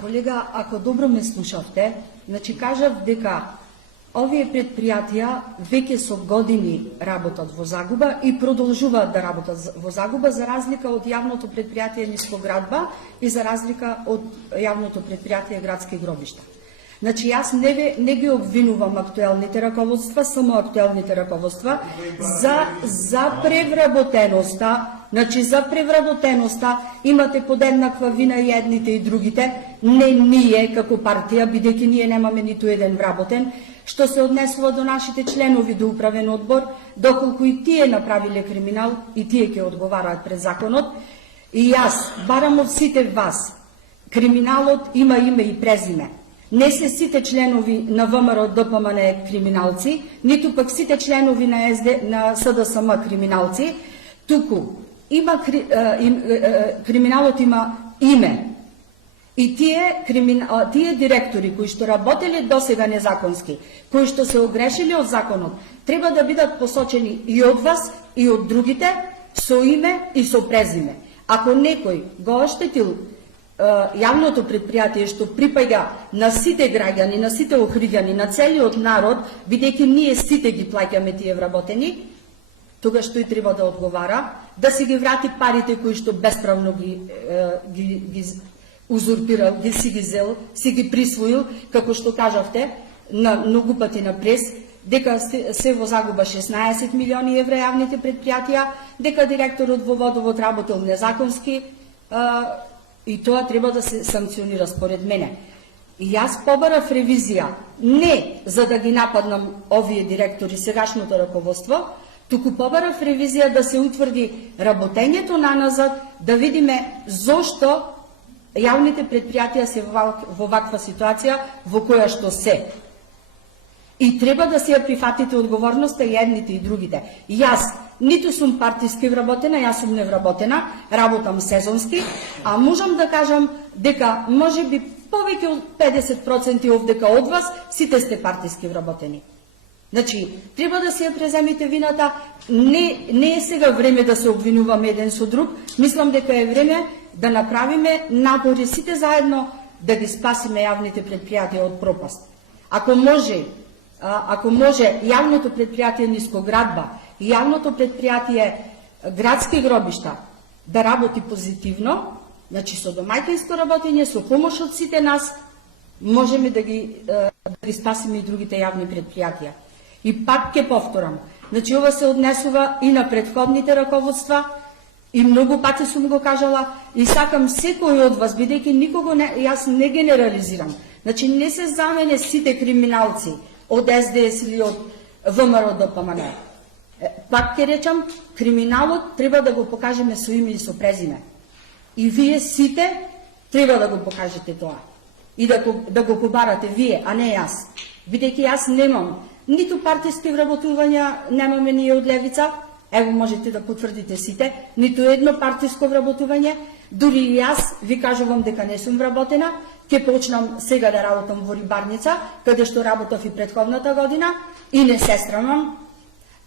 Колега, ако добро ме слушавте, значи кажав дека овие предпријатија веќе со години работат во загуба и продолжуваат да работат во загуба, за разлика од јавното предпријатие Нискоградба и за разлика од јавното предпријатие Градски гробишта. Значи, јас не ги обвинувам актуелните раководства, само актуелните раководства, за превработеноста. Значи, за превработеноста имате подеднаква вина и едните и другите, не ние како партија, бидејќи ние немаме ниту еден вработен, што се однесува до нашите членови до управен одбор, доколку и тие направиле криминал, и тие ќе одговараат пред законот. И јас барам од сите вас, криминалот има име и презиме. Не се сите членови на ВМРО ДПМН криминалци, ниту пак сите членови на СДСМ криминалци, туку криминалот има име. И тие директори кои што работеле досега незаконски, кои што се огрешили од законот, треба да бидат посочени и од вас и од другите со име и со презиме. Ако некој го оштетил јавното предпријатие што припаѓа на сите граѓани, на сите охриѓани, на целиот народ, бидејќи ние сите ги плаќаме тие вработени, тогаш тој треба да одговара, да си ги врати парите кои што бесправно ги узурпирал, си ги зел, си ги присвоил, како што кажавте, на многу пати на прес, дека се во загуба 16 милиони евра јавните предпријатија, дека директорот во Водовод работел незаконски, и тоа треба да се санкционира според мене. И јас побарав ревизија, не за да ги нападнам овие директори, сегашното раководство, туку побарав ревизија да се утврди работењето наназад, да видиме зошто јавните предпријатија се во ваква ситуација во која што се. И треба да се ја прифатите одговорноста и едните и другите. Јас ниту сум партиски вработена, јас сум невработена, работам сезонски, а можам да кажам дека може би повеќе од 50% овдека од вас сите сте партиски вработени. Значи, треба да се ја преземите вината, не е сега време да се обвинуваме еден со друг, мислам дека е време да направиме напори сите заедно да ги спасиме јавните предпријатија од пропаст. Ако може јавното предпријатие Нискоградба и јавното предпријатие Градски гробишта да работи позитивно, значи со домаќинско работење, со помош од сите нас, можеме да ги спасиме и другите јавни предпријатија. И пак ќе повторам, значи ова се однесува и на претходните раководства, и многу пати сум го кажала, и сакам секој од вас, бидејќи никого јас не генерализирам, значи не се за мене сите криминалци од СДС или од ВМРО ДПМН. Пак ќе речам, криминалот треба да го покажеме со име и со презиме. И вие сите треба да го покажете тоа. И да го побарате вие, а не јас. Бидејќи јас немам ниту партиски вработувања, немаме ние од левица, ево можете да потврдите сите, ниту едно партиско вработување, дури и јас ви кажувам дека не сум вработена, ќе почнам сега да работам во рибарница, каде што работав и претходната година, и не се срамам.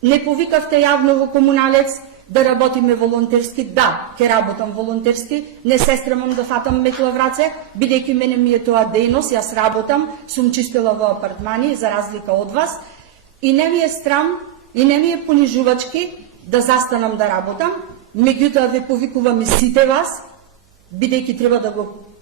Не повикавте јавно во комуналец да работиме волонтерски, да, ќе работам волонтерски, не се срамам да фатам метла в раце, бидејќи мене ми е тоа дејност, јас работам, сум чистила во апартмани, за разлика од вас, и не ми е срам, и не ми е понижувачки да застанам да работам, меѓутоа ве повикувам и сите вас, бидејќи треба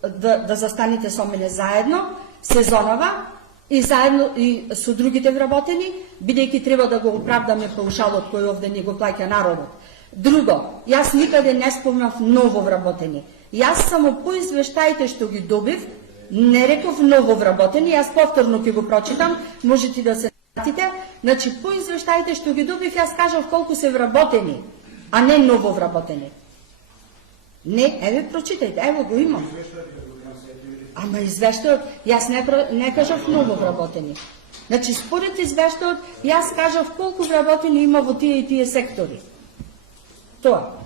да застанете со мене заедно, сезонова, и заедно и со другите вработени, бидејќи треба да го оправдаме паушалот кој овде не го плаќа народот. Друго, јас никаде не спомнав ново вработени. Јас само по извештаите што ги добив, не реков ново вработени, јас повторно ќе го прочитам, можете да се вратите, значи по извештаите што ги добив, јас кажав колку се вработени, а не ново вработени. Не, еве прочитајте, ево го имам. Ама извештајот, јас не кажав ново вработени. Значи, според извештајот, јас кажав колку вработени има во тие и тие сектори. Тоа.